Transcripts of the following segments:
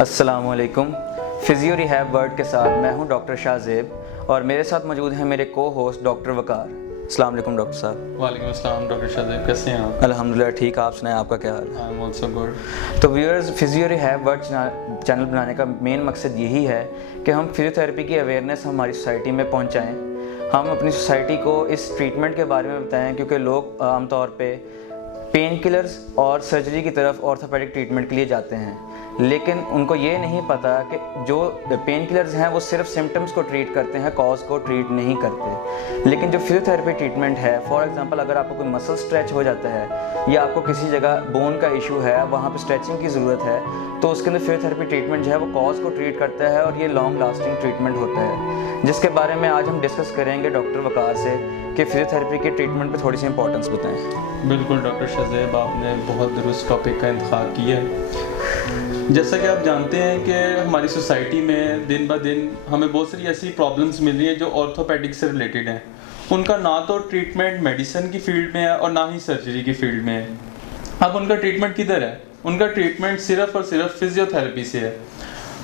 अस्सलामुअलैकुम। Physio rehab world के साथ मैं हूं डॉक्टर शाहजेब और मेरे साथ मौजूद हैं मेरे को होस्ट डॉक्टर वकार। अस्सलाम वालेकुम डॉक्टर साहब। वालेकुम अस्सलाम डॉक्टर शाहजेब, कैसे हैं आप? अल्हम्दुलिल्लाह ठीक, आप सुनाएं आपका क्या हाल है? I am also good. तो viewers, physio rehab world channel बनाने का मेन मकसद यही है कि हम फिजियोथेरेपी की अवेयरनेस हमारी सोसाइटी में पहुंचाएं। हम अपनी सोसाइटी को इस ट्रीटमेंट के बारे में बताएं, क्योंकि लोग आमतौर पे पेन किलर्स और सर्जरी की तरफ ऑर्थोपेडिक ट्रीटमेंट के लिए जाते हैं, लेकिन उनको ये नहीं पता कि जो पेन किलर्स हैं वो सिर्फ सिम्टम्स को ट्रीट करते हैं, कॉज को ट्रीट नहीं करते। लेकिन जो फिजियोथेरेपी ट्रीटमेंट है, फॉर एग्जांपल अगर आपको कोई मसल स्ट्रेच हो जाता है या आपको किसी जगह बोन का इशू है, वहाँ पे स्ट्रेचिंग की ज़रूरत है, तो उसके अंदर फिजियोथेरेपी ट्रीटमेंट जो है वो कॉज को ट्रीट करता है और ये लॉन्ग लास्टिंग ट्रीटमेंट होता है, जिसके बारे में आज हम डिस्कस करेंगे डॉक्टर वकार से कि फिजियोथेरेपी के ट्रीटमेंट पे थोड़ी सी इंपॉर्टेंस बताएं। बिल्कुल डॉक्टर शाहजेब, आपने बहुत दुरुस्त टॉपिक का इंतखाब किया है। जैसा कि आप जानते हैं कि हमारी सोसाइटी में दिन ब दिन हमें बहुत सारी ऐसी प्रॉब्लम्स मिल रही हैं जो ऑर्थोपेडिक से रिलेटेड हैं। उनका ना तो ट्रीटमेंट मेडिसिन की फील्ड में है और ना ही सर्जरी की फील्ड में है। अब उनका ट्रीटमेंट किधर है? उनका ट्रीटमेंट सिर्फ और सिर्फ फिजियोथेरेपी से है।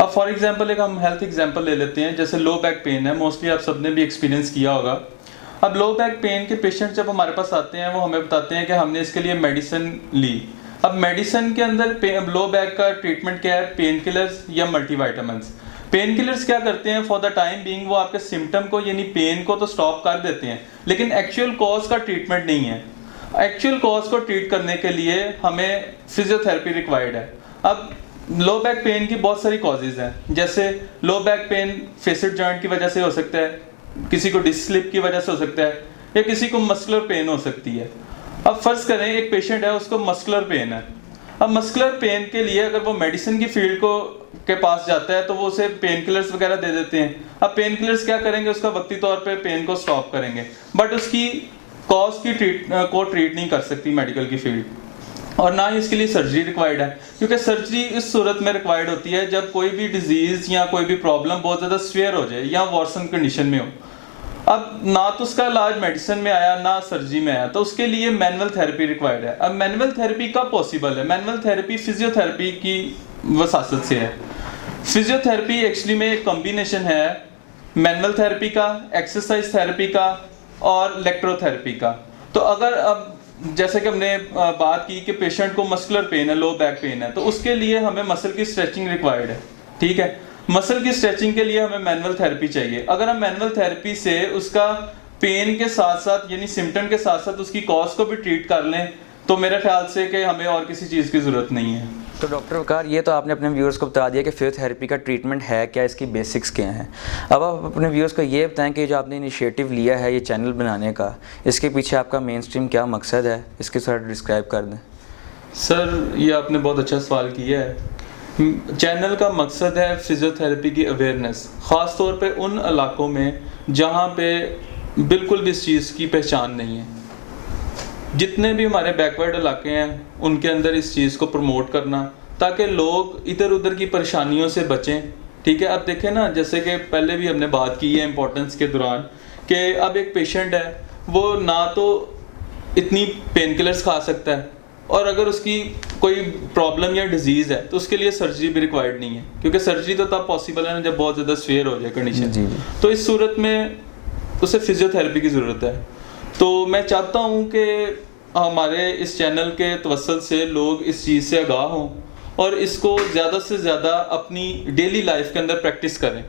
अब फॉर एग्जांपल एक हम हेल्थ एग्जांपल ले लेते हैं, जैसे लो बैक पेन है, मोस्टली आप सबने भी एक्सपीरियंस किया होगा। अब लो बैक पेन के पेशेंट जब हमारे पास आते हैं वो हमें बताते हैं कि हमने इसके लिए मेडिसिन ली। अब मेडिसिन के अंदर लो बैक का ट्रीटमेंट क्या है? पेन किलर्स या मल्टीविटामिन्स। पेन किलर्स क्या करते हैं? फॉर द टाइम बीइंग वो आपके सिम्टम को यानी पेन को तो स्टॉप कर देते हैं, लेकिन एक्चुअल कॉज का ट्रीटमेंट नहीं है। एक्चुअल कॉज को ट्रीट करने के लिए हमें फिजियोथेरेपी रिक्वायर्ड है। अब लो बैक पेन की बहुत सारी कॉजेज हैं, जैसे लो बैक पेन फेसिड जॉइंट की वजह से हो सकता है, किसी को डिस्क स्लिप की वजह से हो सकता है, या किसी को मस्कुलर पेन हो सकती है। अब फर्ज करें एक पेशेंट है, उसको मस्कुलर पेन है। अब मस्कुलर पेन के लिए अगर वो मेडिसिन की फील्ड के पास जाता है तो वो उसे पेन किलर्स वगैरह दे देते हैं। अब पेन किलर्स क्या करेंगे? उसका वक्ती तौर पे पेन को स्टॉप करेंगे, बट उसकी कॉज की ट्रीट नहीं कर सकती मेडिकल की फील्ड, और ना ही इसके लिए सर्जरी रिक्वायर्ड है, क्योंकि सर्जरी इस सूरत में रिक्वायर्ड होती है जब कोई भी डिजीज या कोई भी प्रॉब्लम बहुत ज़्यादा सीवियर हो जाए या वर्सन कंडीशन में हो। अब ना तो उसका इलाज मेडिसिन में आया ना सर्जरी में आया, तो उसके लिए मैनुअल थेरेपी रिक्वायर्ड है। अब मैनुअल थेरेपी कब पॉसिबल है? मैनुअल थेरेपी फिजियोथेरेपी की वसासत से है। फिजियोथेरेपी एक्चुअली में एक कॉम्बिनेशन है मैनुअल थेरेपी का, एक्सरसाइज थेरेपी का और इलेक्ट्रोथेरेपी का। तो अगर अब जैसे कि हमने बात की कि पेशेंट को मस्कुलर पेन है, लो बैक पेन है, तो उसके लिए हमें मसल की स्ट्रेचिंग रिक्वायर्ड है। ठीक है, मसल की स्ट्रेचिंग के लिए हमें मैनुअल थेरेपी चाहिए। अगर हम मैनुअल थेरेपी से उसका पेन के साथ साथ यानी सिम्टम के साथ साथ उसकी कॉज को भी ट्रीट कर लें, तो मेरे ख्याल से कि हमें और किसी चीज़ की ज़रूरत नहीं है। तो डॉक्टर वकार, ये तो आपने अपने व्यूअर्स को बता दिया कि फिजियोथेरेपी का ट्रीटमेंट है क्या, इसकी बेसिक्स क्या हैं। अब आप अपने व्यूअर्स को ये बताएं कि जो आपने इनिशिएटिव लिया है ये चैनल बनाने का, इसके पीछे आपका मेन स्ट्रीम क्या मकसद है, इसके साथ डिस्क्राइब कर दें। सर, ये आपने बहुत अच्छा सवाल किया है। चैनल का मकसद है फिजियोथेरेपी की अवेयरनेस, ख़ास तौर पे उन इलाकों में जहाँ पे बिल्कुल भी इस चीज़ की पहचान नहीं है। जितने भी हमारे बैकवर्ड इलाके हैं उनके अंदर इस चीज़ को प्रमोट करना, ताकि लोग इधर उधर की परेशानियों से बचें। ठीक है, अब देखें ना, जैसे कि पहले भी हमने बात की है इम्पोर्टेंस के दौरान, कि अब एक पेशेंट है, वो ना तो इतनी पेन किलर्स खा सकता है, और अगर उसकी कोई प्रॉब्लम या डिजीज़ है तो उसके लिए सर्जरी भी रिक्वायर्ड नहीं है, क्योंकि सर्जरी तो तब पॉसिबल है ना जब बहुत ज़्यादा सीवियर हो जाए कंडीशन। तो इस सूरत में उसे फिजियोथेरेपी की ज़रूरत है। तो मैं चाहता हूँ कि हमारे इस चैनल के तवस्सुल से लोग इस चीज़ से आगाह हों और इसको ज़्यादा से ज़्यादा अपनी डेली लाइफ के अंदर प्रैक्टिस करें।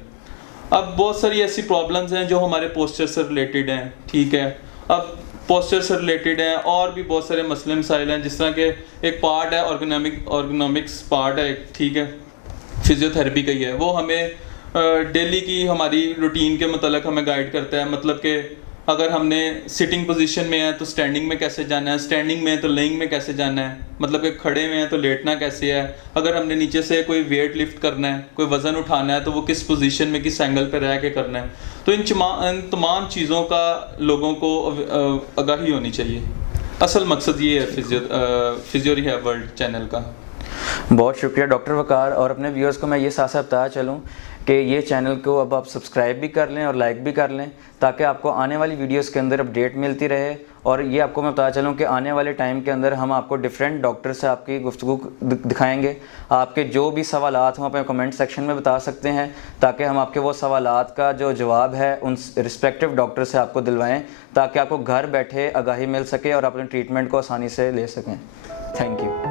अब बहुत सारी ऐसी प्रॉब्लम्स हैं जो हमारे पोस्चर से रिलेटेड हैं। ठीक है, अब पोस्चर से रिलेटेड हैं और भी बहुत सारे मसले मसाइल हैं, जिस तरह के एक पार्ट है ऑर्गेनोमिक्स पार्ट है, ठीक है, फिजियोथेरेपी का ही है, वो हमें डेली की हमारी रूटीन के मतलब हमें गाइड करता है। मतलब कि अगर हमने सिटिंग पोजीशन में है तो स्टैंडिंग में कैसे जाना है, स्टैंडिंग में है तो लेइंग में कैसे जाना है, मतलब कि खड़े में है तो लेटना कैसे है, अगर हमने नीचे से कोई वेट लिफ्ट करना है, कोई वज़न उठाना है, तो वो किस पोजीशन में किस एंगल पर रह के करना है। तो इन तमाम चीज़ों का लोगों को आगाही होनी चाहिए। असल मकसद ये है फिजियो रिहैब वर्ल्ड चैनल का। बहुत शुक्रिया डॉक्टर वकार। और अपने व्यूअर्स को मैं ये साथ साथ बताया चलूँ कि ये चैनल को अब आप सब्सक्राइब भी कर लें और लाइक भी कर लें, ताकि आपको आने वाली वीडियोस के अंदर अपडेट मिलती रहे। और ये आपको मैं बताया चलूँ कि आने वाले टाइम के अंदर हम आपको डिफरेंट डॉक्टर से आपकी गुफ्तगू दिखाएंगे। आपके जो भी सवालात हों आप कमेंट सेक्शन में बता सकते हैं, ताकि हम आपके वो सवालात का जो जवाब है उन रिस्पेक्टिव डॉक्टर से आपको दिलवाएँ, ताकि आपको घर बैठे आगाही मिल सके और अपने ट्रीटमेंट को आसानी से ले सकें। Thank you.